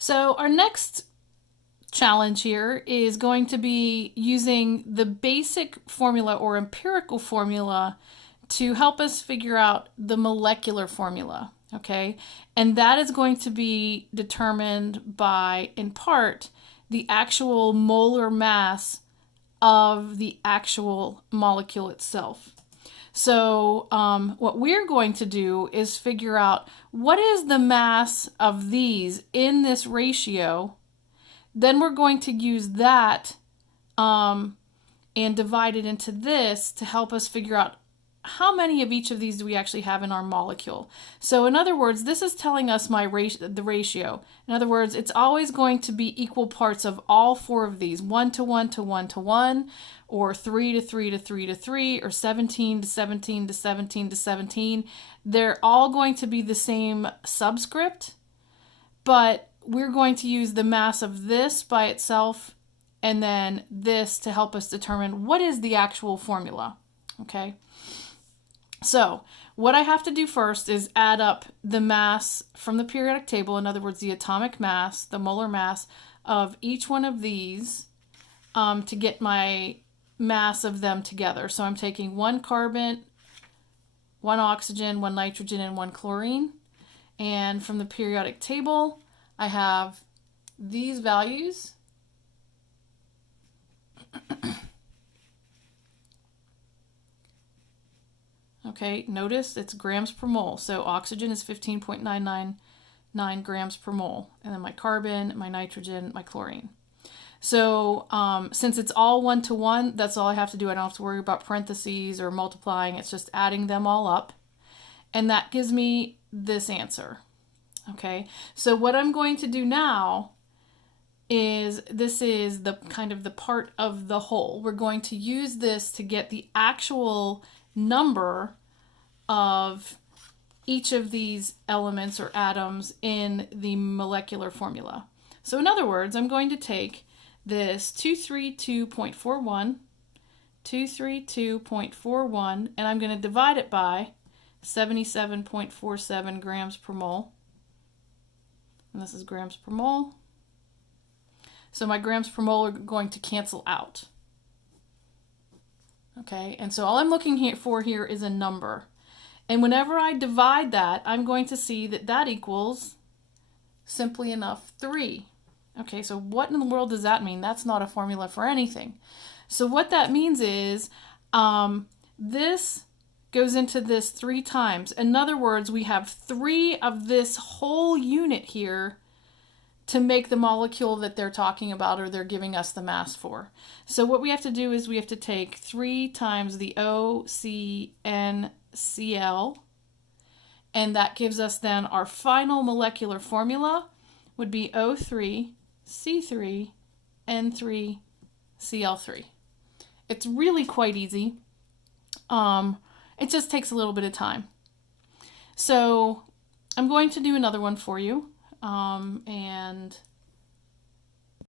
So our next challenge here is going to be using the basic formula or empirical formula to help us figure out the molecular formula, okay? And that is going to be determined by, in part, the actual molar mass of the actual molecule itself. So what we're going to do is figure out what is the mass of these in this ratio. Then we're going to use that and divide it into this to help us figure out how many of each of these do we actually have in our molecule. So in other words, this is telling us the ratio. In other words, it's always going to be equal parts of all four of these, 1 to 1 to 1 to 1, or 3 to 3 to 3 to 3, or 17 to 17 to 17 to 17. They're all going to be the same subscript, but we're going to use the mass of this by itself and then this to help us determine what is the actual formula, okay? So what I have to do first is add up the mass from the periodic table, in other words, the atomic mass, the molar mass of each one of these to get my mass of them together. So I'm taking 1 carbon, 1 oxygen, 1 nitrogen, and 1 chlorine. And from the periodic table, I have these values. Okay, notice it's grams per mole. So oxygen is 15.999 grams per mole. And then my carbon, my nitrogen, my chlorine. So since it's all 1 to 1, that's all I have to do. I don't have to worry about parentheses or multiplying. It's just adding them all up. And that gives me this answer. Okay, so what I'm going to do now is, this is the kind of the part of the whole. We're going to use this to get the actual number of each of these elements or atoms in the molecular formula. So in other words, I'm going to take this 232.41, 232.41, and I'm going to divide it by 77.47 grams per mole. And this is grams per mole. So my grams per mole are going to cancel out. Okay, and so all I'm looking for here is a number. And whenever I divide that, I'm going to see that that equals, simply enough, 3. Okay, so what in the world does that mean? That's not a formula for anything. So what that means is this goes into this 3 times. In other words, we have 3 of this whole unit here to make the molecule that they're talking about or they're giving us the mass for. So what we have to do is we have to take 3 times the OCNCl, and that gives us then our final molecular formula would be O3C3N3Cl3. It's really quite easy. It just takes a little bit of time. So I'm going to do another one for you. And